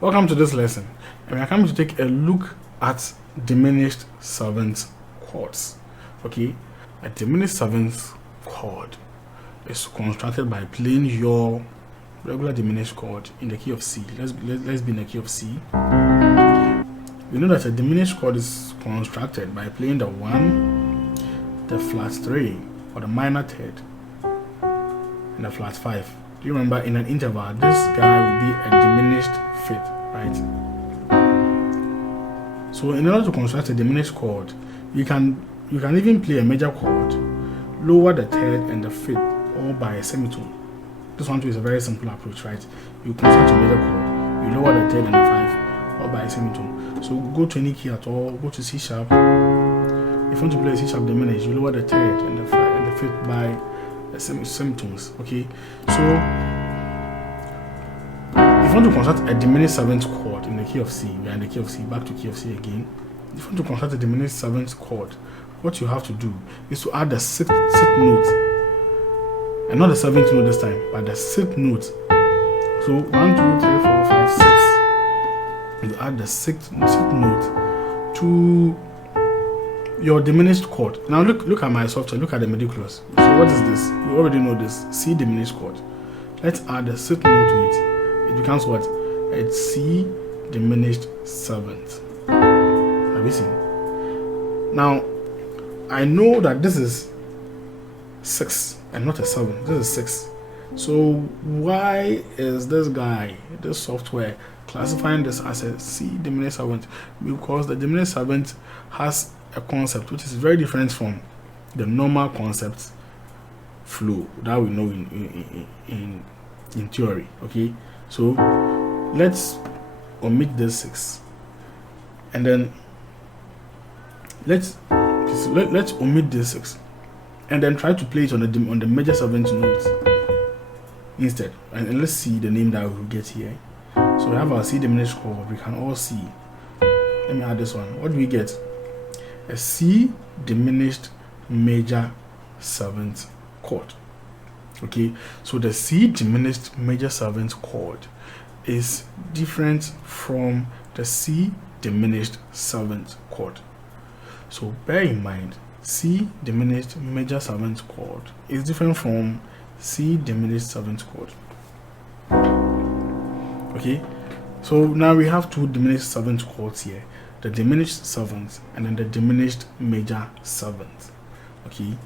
Welcome to this lesson, and we are coming to take a look at diminished seventh chords. Okay, a diminished seventh chord is constructed by playing your regular diminished chord in the key of C. Let's be in the key of C. We know that a diminished chord is constructed by playing the 1, the flat 3, or the minor third, and the flat 5. Do you remember in an interval, this guy will be a diminished fifth, right? So in order to construct a diminished chord, you can even play a major chord, lower the third and the fifth, all by a semitone. This one too is a very simple approach, right? You construct a major chord, you lower the third and the 5, all by a semitone. So go to any key at all, go to C sharp. If you want to play a C sharp diminished, you lower the third and the fifth by semitones. Okay, so if you want to construct a diminished seventh chord in the key of C, we are in the key of C, back to key of C again. If you want to construct a diminished seventh chord, what you have to do is to add the sixth note, and not the seventh note this time, but the sixth note. So 1, 2, 3, 4, 5, 6. You add the sixth note to your diminished chord. Now look at my software, look at the MIDI clause. So what is this? You already know this. C diminished chord. Let's add the sixth note to it. It becomes what? It's C diminished seventh. Have you seen? Now I know that this is 6 and not a 7. This is 6. So why is this software classifying this as a C diminished seventh? Because the diminished seventh has a concept which is very different from the normal concept flow that we know in theory. Okay, so let's omit this 6, and then let's omit this 6, and then try to play it on the major seventh note instead, and let's see the name that we will get here. So we have our C diminished chord. We can all see. Let me add this one. What do we get? A C diminished major seventh chord. Okay, so the C diminished major seventh chord is different from the C diminished seventh chord. So bear in mind, C diminished major seventh chord is different from C diminished seventh chord. Okay, so now we have two diminished seventh chords here, the diminished seventh and then the diminished major seventh. Okay,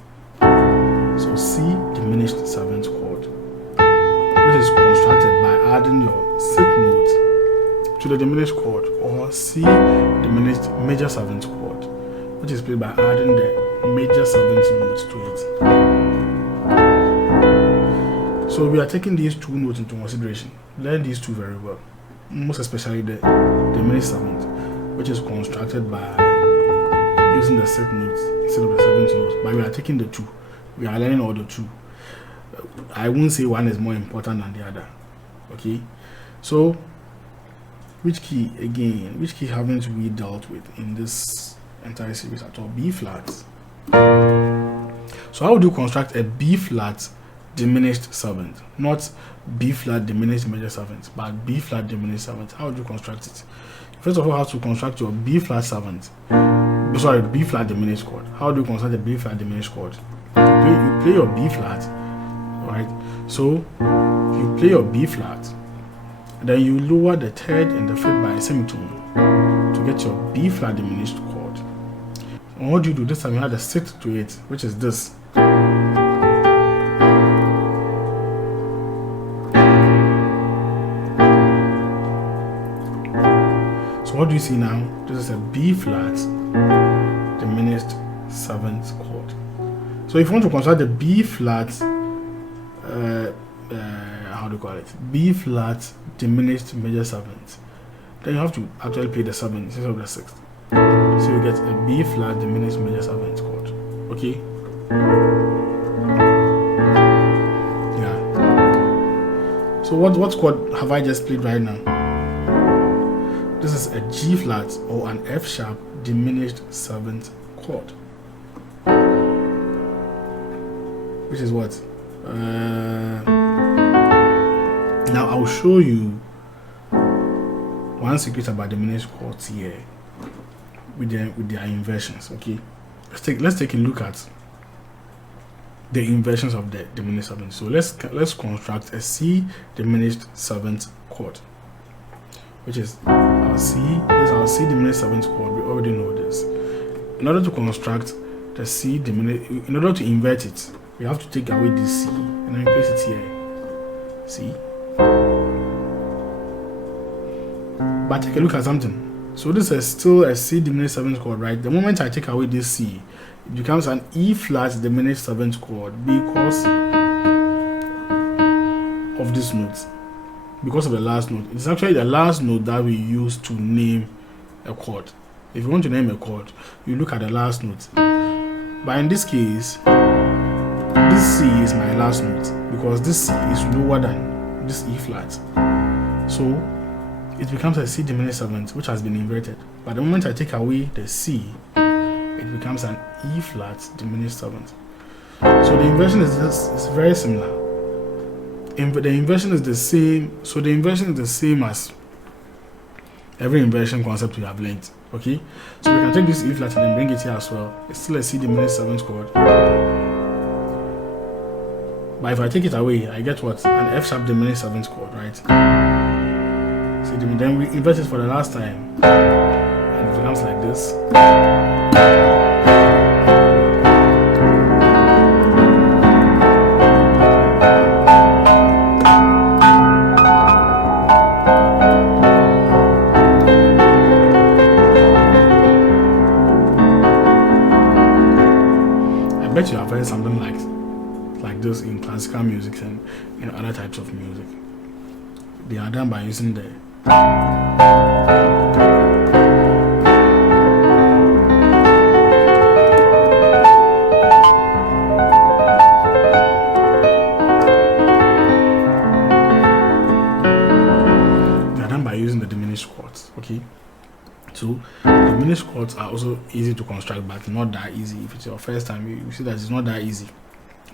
so C diminished seventh chord, which is constructed by adding your sixth note to the diminished chord, or C diminished major seventh chord, which is played by adding the major seventh note to it. So we are taking these two notes into consideration. Learn these two very well, most especially the diminished seventh, which is constructed by using the sixth note instead of the seventh note. But we are taking the two. We are learning all the two. I won't say one is more important than the other. Okay, so which key again? Which key haven't we dealt with in this entire series at all? B flat. So how would you construct a B flat diminished seventh? Not B flat diminished major seventh, but B flat diminished seventh. How would you construct it? First of all, how to construct your B flat seventh? Sorry, B flat diminished chord. How do you construct a B flat diminished chord? You play your B flat, right? So you play your B flat, then you lower the third and the fifth by a semitone to get your B flat diminished chord. And what do you do? This time you add a sixth to it, which is this. So what do you see now? This is a B flat diminished seventh chord. So if you want to construct the B flat, how do you call it? B flat diminished major seventh, then you have to actually play the seventh instead of the sixth. So you get a B flat diminished major seventh chord. Okay. Yeah. So what chord have I just played right now? This is a G flat or an F sharp diminished seventh chord, which is what? Now I'll show you one secret about diminished chords here with their inversions. Okay, let's take a look at the inversions of the diminished seventh. So let's construct a C diminished seventh chord, which is our C. This is our C diminished seventh chord. We already know this. In order to construct the C diminished, in order to invert it, we have to take away this C and then place it here. See? But take a look at something. So this is still a C diminished seventh chord, right? The moment I take away this C, it becomes an E flat diminished seventh chord because of this note. Because of the last note. It's actually the last note that we use to name a chord. If you want to name a chord, you look at the last note. But in this case, this C is my last note because this C is lower than this E flat. So it becomes a C diminished seventh, which has been inverted. But the moment I take away the C, it becomes an E flat diminished seventh. So the inversion is very similar. The inversion is the same. So the inversion is the same as every inversion concept we have learned. Okay, so we can take this E flat and then bring it here as well. It's still a C diminished seventh chord. But if I take it away, I get what? An F sharp diminished seventh chord, right? So then we invert it for the last time, and it becomes like this. I bet you have heard something like this in classical music and in other types of music. They are done by using the diminished chords. Okay, so diminished chords are also easy to construct, but not that easy. If it's your first time, you see that it's not that easy.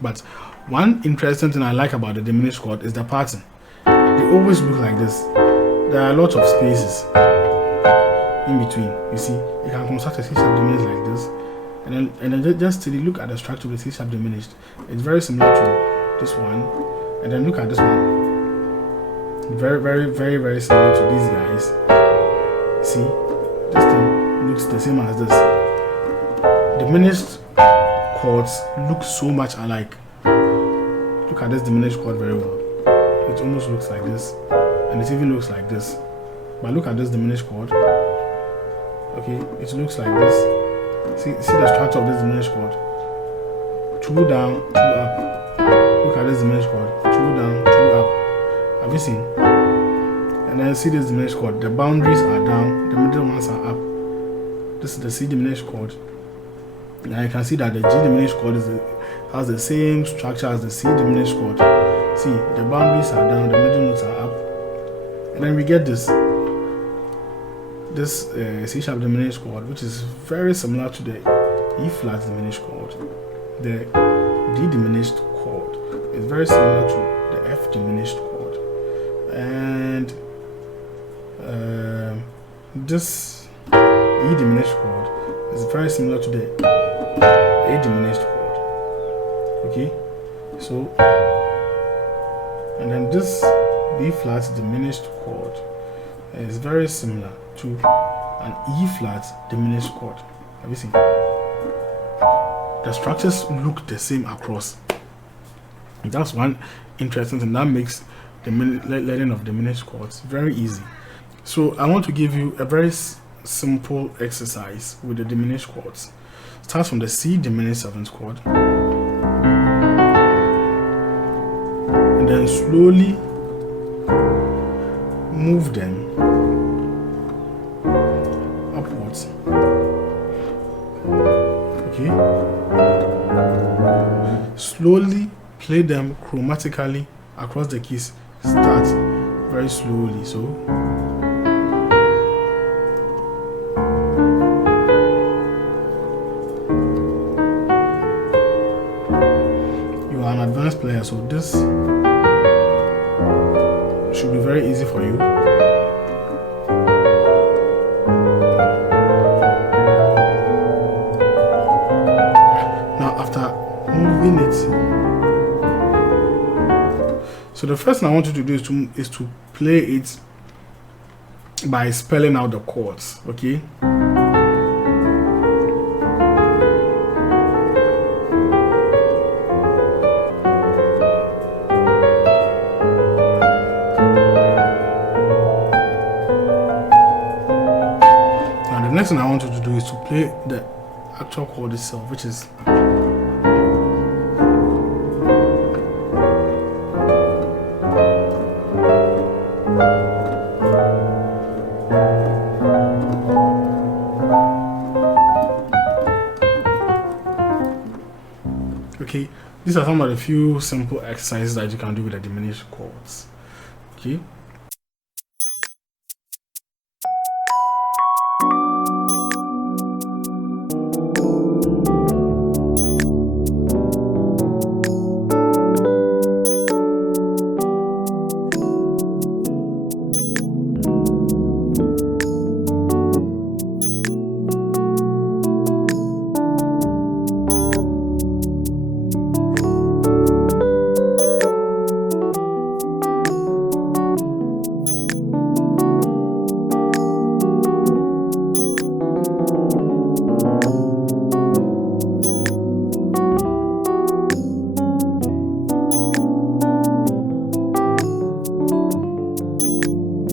But one interesting thing I like about the diminished chord is the pattern. They always look like this. There are lots of spaces in between. You see, you can construct a C sharp diminished like this, and then just look at the structure of the C sharp diminished. It's very similar to this one, and then look at this one. Very, very, very, very similar to these guys. See, this thing looks the same as this. Diminished chords look so much alike. Look at this diminished chord very well. It almost looks like this, and it even looks like this. But look at this diminished chord. Okay, it looks like this. See the structure of this diminished chord. 2 down, 2 up. Look at this diminished chord. 2 down, 2 up. Have you seen? And then see this diminished chord. The boundaries are down, the middle ones are up. This is the C diminished chord. Now you can see that the G diminished chord has the same structure as the C diminished chord. See, the boundaries are down, the middle notes are up. And then we get this C sharp diminished chord, which is very similar to the E flat diminished chord. The D diminished chord is very similar to the F diminished chord. And this E diminished chord is very similar to the A diminished chord. Okay, so and then this B flat diminished chord is very similar to an E flat diminished chord. Have you seen? The structures look the same across. That's one interesting thing that makes the learning of diminished chords very easy. So I want to give you a very simple exercise with the diminished chords. Starts from the C diminished seventh chord, and then slowly move them upwards. Okay, slowly play them chromatically across the keys. Start very slowly, so you are an advanced player, so this should be very easy for you. the first thing I want you to do is to play it by spelling out the chords. Okay. Now the next thing I want you to do is to play the actual chord itself, which is these are some of the few simple exercises that you can do with the diminished chords. Okay,